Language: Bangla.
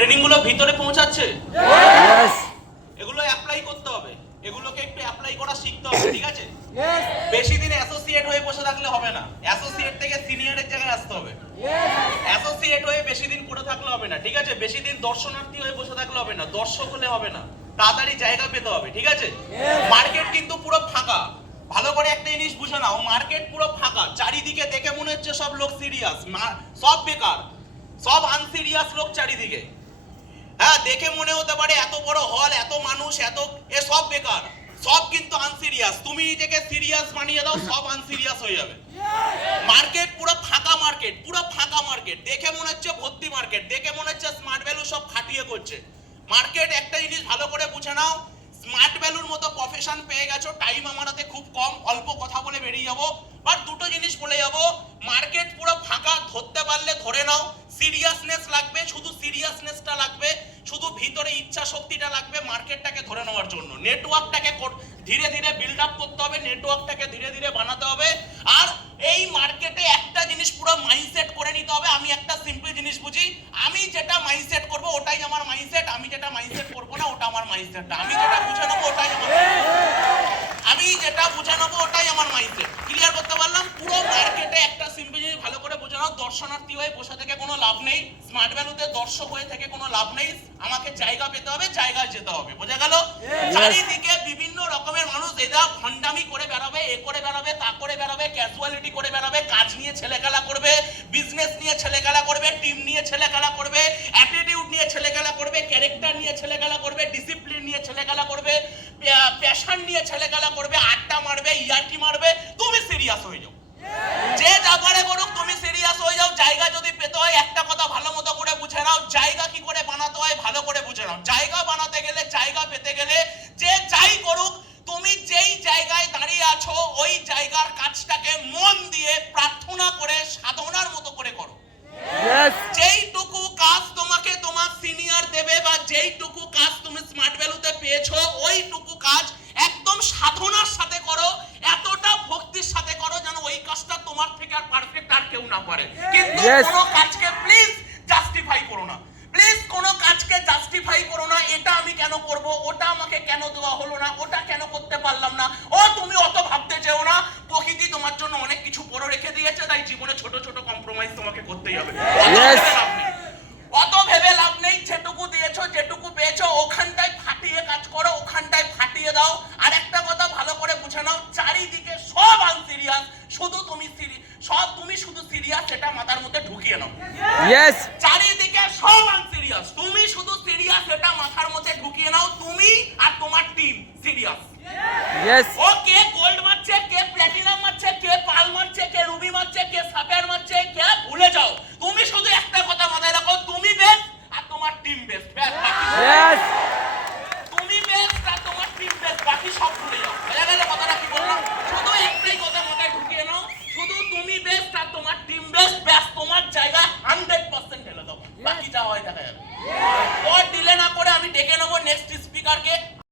ট্রেনিং গুলো ভিতরে পৌঁছাচ্ছে? এগুলো অ্যাপ্লাই করতে হবে, এগুলোকে একটু অ্যাপ্লাই করা শিখতে হবে, ঠিক আছে? বেশি দিন অ্যাসোসিয়েট হয়ে বসে থাকলে হবে না, অ্যাসোসিয়েট থেকে সিনিয়রের জায়গায় আসতে হবে। অ্যাসোসিয়েট হয়ে বেশি দিন পড়ে থাকলে হবে না, ঠিক আছে? বেশি দিন দর্শনার্থী হয়ে বসে থাকলে হবে না, দর্শক হলে হবে না, তাড়াতাড়ি জায়গা পেতে হবে, ঠিক আছে? মার্কেট কিন্তু পুরো ফাঁকা, ভালো করে একটা জিনিস বুঝে নাও, মার্কেট পুরো ফাঁকা, চারিদিকে দেখে মনে হচ্ছে সব লোক সিরিয়াস, সব বেকার, সব আনসিরিয়াস লোক চারিদিকে। হ্যাঁ, দেখে মনে হতে পারে এত বড় হল, এত মানুষ, এত সব বেকার, সব কিন্তু আনসিরিয়াস। তুমি নিজেকে সিরিয়াস বানিয়ে দাও, সব আনসিরিয়াস হয়ে যাবে। মার্কেট পুরো ফাঁকা, মার্কেট পুরো ফাঁকা, মার্কেট দেখে মনে হচ্ছে ভর্তি, মার্কেট দেখে মনে হচ্ছে স্মার্ট ভ্যালু সব খাটিয়ে করছে। মার্কেট একটা জিনিস ভালো করে বুঝে নাও, স্মার্ট ভ্যালুর মতো প্রফেশন পেয়ে গেছো, টাইম আমার হাতে খুব কম, অল্প কথা বলে বেরিয়ে যাবো, বাট দুটো জিনিস বলে যাবো, মার্কেট পুরো ফাঁকা, ধরতে পারলে ধরে নাও, সিরিয়াসনেস লাগবে, শুধু সিরিয়াসনেসটা লাগবে, শুধু ভিতরে ইচ্ছা শক্তিটা লাগবে মার্কেটটাকে ধরে নেওয়ার জন্য। নেটওয়ার্কটাকে ধীরে ধীরে বিল্ড আপ করতে হবে, নেটওয়ার্কটাকে ধীরে ধীরে বানাতে হবে। আর এই মার্কেটে একটা জিনিস পুরো মাইন্ডসেট করে নিতে হবে। আমি একটা সিম্পল জিনিস বুঝি, আমি যেটা মাইন্ডসেট করব ওটাই আমার মাইন্ডসেট, আমি যেটা মাইন্ডসেট করব না ওটা আমার মাইন্ডসেট না, আমি যেটা বুঝে নেবো ওটাই আমার, আমি যেটা বুঝে নেবো ওটাই আমার মাইন্ডসেট। ক্লিয়ার করতে পারলাম? পুরো মার্কেটে একটা সিম্পল জিনিস ভালো করে বুঝে নাও, দর্শনার্থী হয়ে বসে থেকে কোনো লাভ নেই, স্মার্ট ভ্যালুতে দর্শক হয়ে থেকে কোনো লাভ নেই, আমাকে জায়গা পেতে হবে, জায়গায় যেতে হবে। বোঝা গেল? চারিদিকে বিভিন্ন রকমের মানুষ এরা ভণ্ডামি করে বেড়াবে, এ করে বেড়াবে, তা করে বেড়াবে, ক্যাজুয়ালিটি করে বেড়াবে, কাজ নিয়ে ছেলেখেলা করবে, বিজনেস নিয়ে ছেলেখেলা করবে, টিম নিয়ে ছেলেখেলা করবে, অ্যাটিটিউড নিয়ে ছেলেখেলা করবে, ক্যারেক্টার নিয়ে ছেলেখেলা করবে, ডিসিপ্লিন নিয়ে ছেলেখেলা করবে, প্যাশন নিয়ে ছেলেখেলা করবে, আড্ডা মারবে, ইয়ার্কি মারবে। তুমি সিরিয়াস হয়ে যাও, যে যা পারে করুক, তুমি সিরিয়াস হয়ে যাও। জায়গা যদি পেতে হয়, একটা কথা ভালো মতো করে বুঝে নাও, জায়গা কি করে বানাতে হয় ভালো করে বুঝে নাও। জায়গা বানাতে গেলে, জায়গা পেতে গেলে, যে যাই করুক, তুমি যেই জায়গায় দাঁড়িয়ে আছো ওই জায়গার কাজটাকে মন দিয়ে প্রার্থনা করে সাধনার মতো করে করো। যেইটুকু কাজ তোমাকে তোমার সিনিয়র দেবে বা যেইটুকু কাজ তুমি স্মার্ট ভ্যালুতে পেয়েছো, ওইটুকু কাজ একদম সাধনার সাথে করো, এতটা ভক্তির সাথে করো যেন ওই কাজটা তোমার থেকে আর পারফেক্ট আর কেউ না পারে। কিন্তু কোনো কাজকে প্লিজ জাস্টিফাই করো না, প্লিজ কোনো কাজকে জাস্টিফাই করো না, এটা আমি কেন করব, ওটা আমাকে কেন দেওয়া হলো না, ওটা কেন করতে পারলাম না। ও তুমি অত ভাবতে চেও না, প্রকৃতি তোমার জন্য অনেক কিছু বড় রেখে দিয়েছে, তাই জীবনে ছোট ছোট কম্প্রোমাইজ তোমাকে করতেই হবে। অত ভেবে লাভ নেই, যেটুকু দিয়েছো, যেটুকু পেয়েছো, ওখানটায় ফাটিয়ে কাজ করো, ওখানটায় ফাটিয়ে দাও। আর একটা কথা ভালো করে বুঝে নাও, চারিদিকে সব আনসিরিয়াস, শুধু তুমি তুমি শুধু সিরিয়াস, এটা মাথার মধ্যে ঢুকিয়ে নাও। চারিদিকে সব আনসিরিয়াস, তুমি শুধু সিরিয়াস, এটা মাথার মধ্যে ঢুকিয়ে নাও। তুমি আর তোমার টিম সিরিয়াস। ও